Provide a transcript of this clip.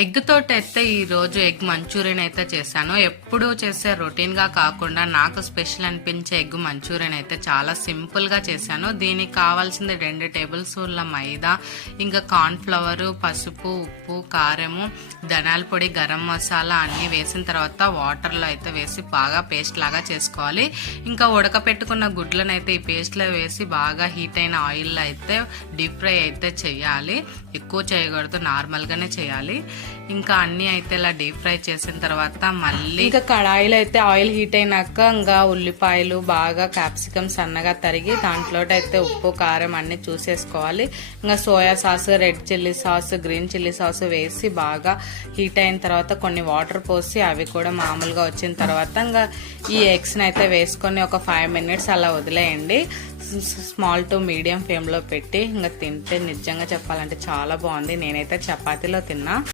Egg తోటి అయితే ఈరోజు ఎగ్ మంచూరియన్ అయితే చేశాను. ఎప్పుడు చేసే రొటీన్ గా కాకుండా నాకు స్పెషల్ అనిపించే ఎగ్ మంచూరియన్ అయితే చాలా సింపుల్ గా చేశాను. దీనికి కావాల్సింది 2 టేబుల్ స్పూన్ల మైదా, ఇంకా కార్న్ ఫ్లవర్, పసుపు, ఉప్పు, కారము, ధనియాల పొడి, గరం మసాలా అన్ని వేసిన తర్వాత వాటర్ లో అయితే వేసి బాగా పేస్ట్ లాగా చేసుకోవాలి. ఇంకా ఉడకపెట్టుకున్న గుడ్లను అయితే ఈ పేస్ట్ లో వేసి బాగా హీట్ అయిన ఆయిల్ లో అయితే డీప్ ఫ్రై అయితే చేయాలి. ఎక్కువ చేయకూడదు, నార్మల్ గానే చేయాలి. ఇంకా అన్ని అయితే ఇలా డీప్ ఫ్రై చేసిన తర్వాత మళ్ళీ ఇంకా కడాయిలో అయితే ఆయిల్ హీట్ అయినాక ఇంకా ఉల్లిపాయలు బాగా క్యాప్సికమ్ సన్నగా తరిగి దాంట్లో అయితే ఉప్పు, కారం అన్ని చూసేసుకోవాలి. ఇంకా soya sauce, red chilli sauce, green chilli sauce వేసి బాగా హీట్ అయిన తర్వాత కొన్ని వాటర్ పోసి అవి కూడా మామూలుగా వచ్చిన తర్వాత ఇంకా ఈ ఎగ్స్ అయితే వేసుకొని ఒక 5 minutes అలా వదిలేయండి. స్మాల్ టు మీడియం ఫ్లేమ్ లో పెట్టి ఇంకా తింటే నిజంగా చెప్పాలంటే చాలా బాగుంది. నేనైతే చపాతీలో తిన్నా.